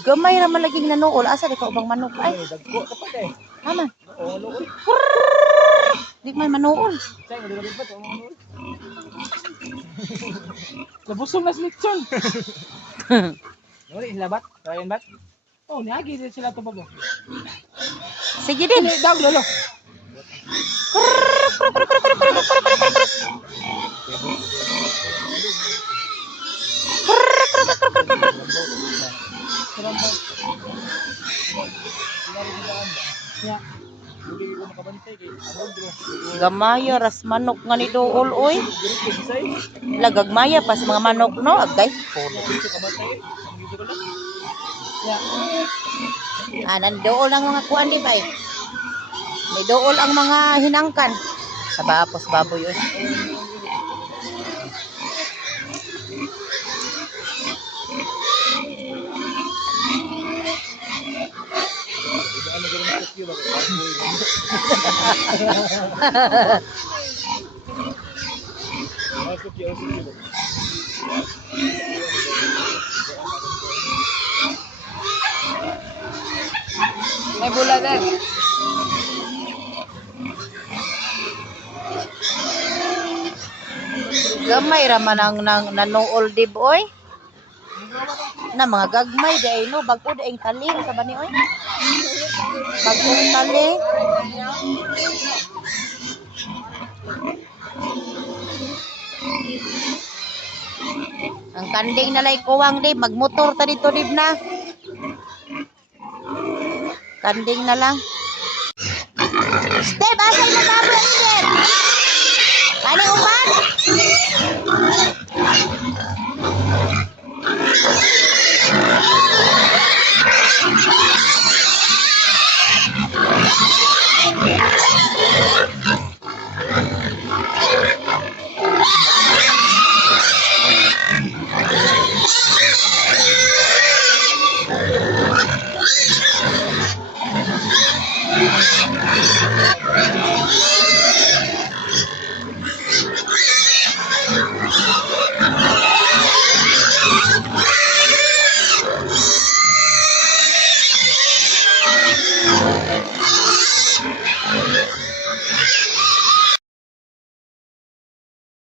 Gamay ra man laging nanuol. Asa di ka ubang manok ay? Dagko kapag eh. Naman. Oo, luol. Di may manuol. Say, mo dili ba to? Nabusog na slitson. Nuri sila bat? Kayan bat? Oh, niagi din sila to bago. Sige din. Daw lolo. Gamaya ras manok nga ni Dool oy. Lagagmaya pas mga manok no agay. Nandool ang mga kuan di ba eh. May dool ang mga hinangkan. Sa bapos baboy oy. May bulagan. Gamay ra man ang nanuol dib oy. Na mga gagmay day no bag-o daing tali sa bani oy. Bag-ong tali. Ang kanding na lay kuwang dib magmotor ta dito dib na. Kanding na lang. Step, asa yung baboy ni Deb? Ano uman?